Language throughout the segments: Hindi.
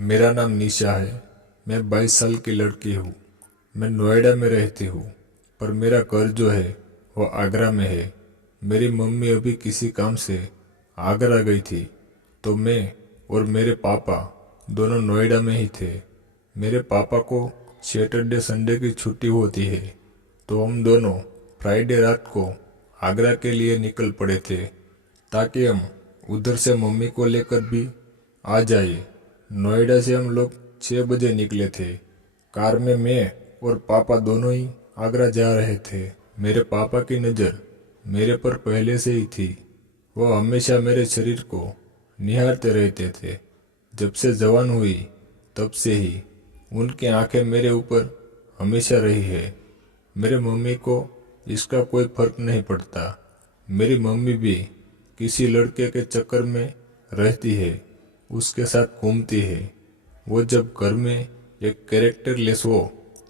मेरा नाम निशा है। मैं 22 साल की लड़की हूँ। मैं नोएडा में रहती हूँ, पर मेरा घर जो है वो आगरा में है। मेरी मम्मी अभी किसी काम से आगरा गई थी, तो मैं और मेरे पापा दोनों नोएडा में ही थे। मेरे पापा को सैटरडे संडे की छुट्टी होती है, तो हम दोनों फ्राइडे रात को आगरा के लिए निकल पड़े थे, ताकि हम उधर से मम्मी को लेकर भी आ जाए। नोएडा से हम लोग 6 बजे निकले थे। कार में मैं और पापा दोनों ही आगरा जा रहे थे। मेरे पापा की नज़र मेरे पर पहले से ही थी। वह हमेशा मेरे शरीर को निहारते रहते थे। जब से जवान हुई तब से ही उनकी आंखें मेरे ऊपर हमेशा रही है। मेरे मम्मी को इसका कोई फर्क नहीं पड़ता। मेरी मम्मी भी किसी लड़के के चक्कर में रहती है, उसके साथ घूमती है। वो जब घर में एक कैरेक्टर लेस हो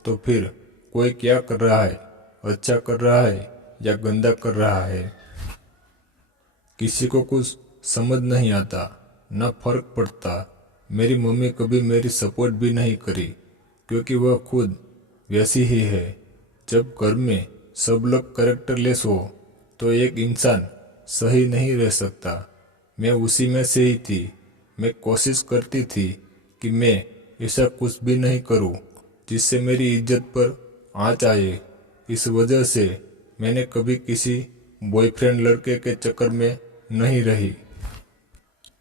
तो फिर कोई क्या कर रहा है, अच्छा कर रहा है या गंदा कर रहा है, किसी को कुछ समझ नहीं आता, न फर्क पड़ता। मेरी मम्मी कभी मेरी सपोर्ट भी नहीं करी, क्योंकि वह खुद वैसी ही है। जब घर में सब लोग कैरेक्टरलेस हो तो एक इंसान सही नहीं रह सकता। मैं उसी में से ही थी। मैं कोशिश करती थी कि मैं ऐसा कुछ भी नहीं करूं जिससे मेरी इज्जत पर आँच आए। इस वजह से मैंने कभी किसी बॉयफ्रेंड लड़के के चक्कर में नहीं रही।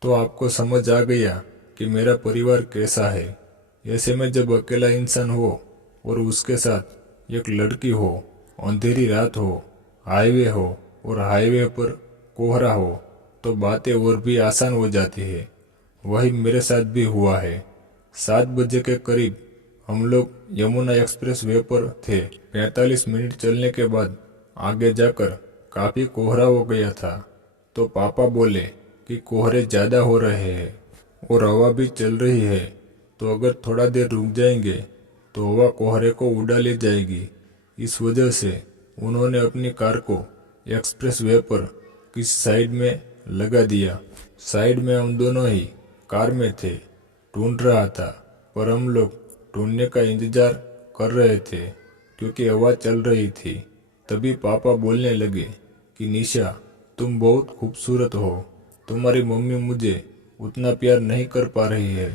तो आपको समझ आ गया कि मेरा परिवार कैसा है। ऐसे में जब अकेला इंसान हो और उसके साथ एक लड़की हो, अंधेरी रात हो, हाईवे हो और हाईवे पर कोहरा हो, तो बातें और भी आसान हो जाती है। वही मेरे साथ भी हुआ है। 7 बजे के करीब हम लोग यमुना एक्सप्रेस वे पर थे। 45 मिनट चलने के बाद आगे जाकर काफी कोहरा हो गया था, तो पापा बोले कि कोहरे ज्यादा हो रहे हैं और हवा भी चल रही है, तो अगर थोड़ा देर रुक जाएंगे तो हवा कोहरे को उड़ा ले जाएगी। इस वजह से उन्होंने अपनी कार को एक्सप्रेस वे पर किसी साइड में लगा दिया। साइड में हम दोनों ही कार में थे। ढूंढ रहा था, पर हम लोग ढूंढने का इंतजार कर रहे थे, क्योंकि हवा चल रही थी। तभी पापा बोलने लगे कि निशा, तुम बहुत खूबसूरत हो। तुम्हारी मम्मी मुझे उतना प्यार नहीं कर पा रही है,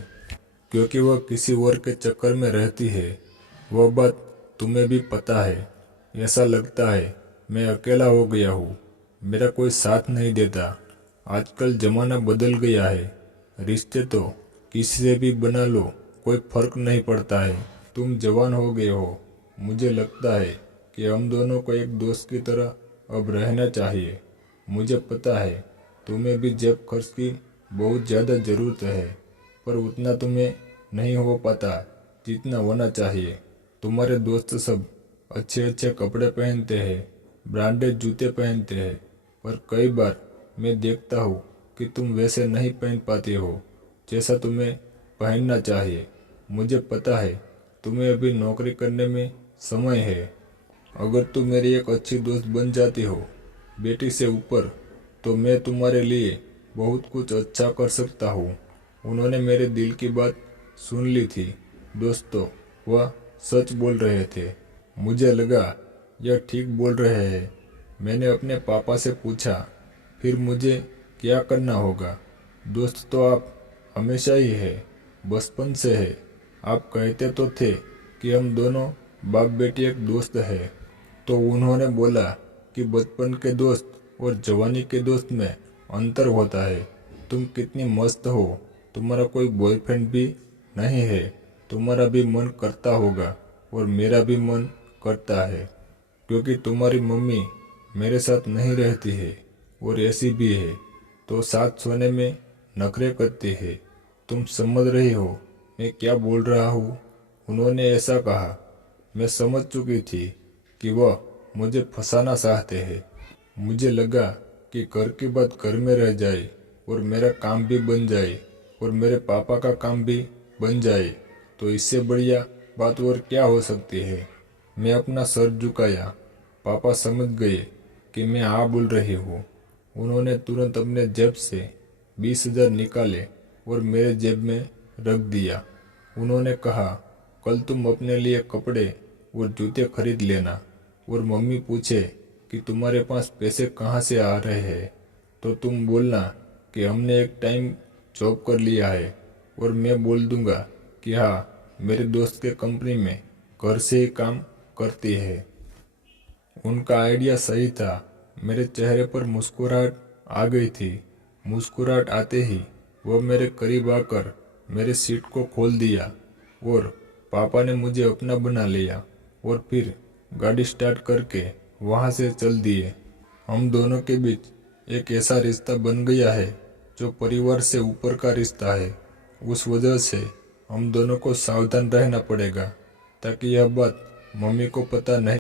क्योंकि वह किसी और के चक्कर में रहती है। वह बात तुम्हें भी पता है। ऐसा लगता है मैं अकेला हो गया हूँ। मेरा कोई साथ नहीं देता। आजकल जमाना बदल गया है। रिश्ते तो किसी से भी बना लो, कोई फर्क नहीं पड़ता है। तुम जवान हो गए हो। मुझे लगता है कि हम दोनों को एक दोस्त की तरह अब रहना चाहिए। मुझे पता है तुम्हें भी जेब खर्च की बहुत ज़्यादा ज़रूरत है, पर उतना तुम्हें नहीं हो पाता जितना होना चाहिए। तुम्हारे दोस्त सब अच्छे अच्छे कपड़े पहनते हैं, ब्रांडेड जूते पहनते हैं, पर कई बार मैं देखता हूँ कि तुम वैसे नहीं पहन पाते हो जैसा तुम्हें पहनना चाहिए। मुझे पता है तुम्हें अभी नौकरी करने में समय है। अगर तुम मेरी एक अच्छी दोस्त बन जाती हो, बेटी से ऊपर, तो मैं तुम्हारे लिए बहुत कुछ अच्छा कर सकता हूँ। उन्होंने मेरे दिल की बात सुन ली थी। दोस्तों, वह सच बोल रहे थे। मुझे लगा यह ठीक बोल रहे हैं। मैंने अपने पापा से पूछा, फिर मुझे क्या करना होगा? दोस्त तो आप हमेशा ही है, बचपन से है। आप कहते तो थे कि हम दोनों बाप बेटी एक दोस्त है। तो उन्होंने बोला कि बचपन के दोस्त और जवानी के दोस्त में अंतर होता है। तुम कितनी मस्त हो। तुम्हारा कोई बॉयफ्रेंड भी नहीं है। तुम्हारा भी मन करता होगा और मेरा भी मन करता है, क्योंकि तुम्हारी मम्मी मेरे साथ नहीं रहती है और ऐसी भी है तो साथ सोने में नखरे करती है। तुम समझ रही हो मैं क्या बोल रहा हूँ? उन्होंने ऐसा कहा। मैं समझ चुकी थी कि वह मुझे फंसाना चाहते हैं। मुझे लगा कि घर की बात घर में रह जाए और मेरा काम भी बन जाए और मेरे पापा का काम भी बन जाए, तो इससे बढ़िया बात और क्या हो सकती है। मैं अपना सर झुकाया। पापा समझ गए कि मैं हाँ बोल रही हूँ। उन्होंने तुरंत अपने जेब से 20,000 निकाले और मेरे जेब में रख दिया। उन्होंने कहा, कल तुम अपने लिए कपड़े और जूते खरीद लेना, और मम्मी पूछे कि तुम्हारे पास पैसे कहाँ से आ रहे हैं तो तुम बोलना कि हमने एक टाइम जॉब कर लिया है, और मैं बोल दूंगा कि हाँ, मेरे दोस्त के कंपनी में घर से ही काम करती है। उनका आइडिया सही था। मेरे चेहरे पर मुस्कुराहट आ गई थी। मुस्कुराहट आते ही वह मेरे करीब आकर मेरे सीट को खोल दिया और पापा ने मुझे अपना बना लिया और फिर गाड़ी स्टार्ट करके वहां से चल दिए। हम दोनों के बीच एक ऐसा रिश्ता बन गया है जो परिवार से ऊपर का रिश्ता है। उस वजह से हम दोनों को सावधान रहना पड़ेगा ताकि यह बात मम्मी को पता नहीं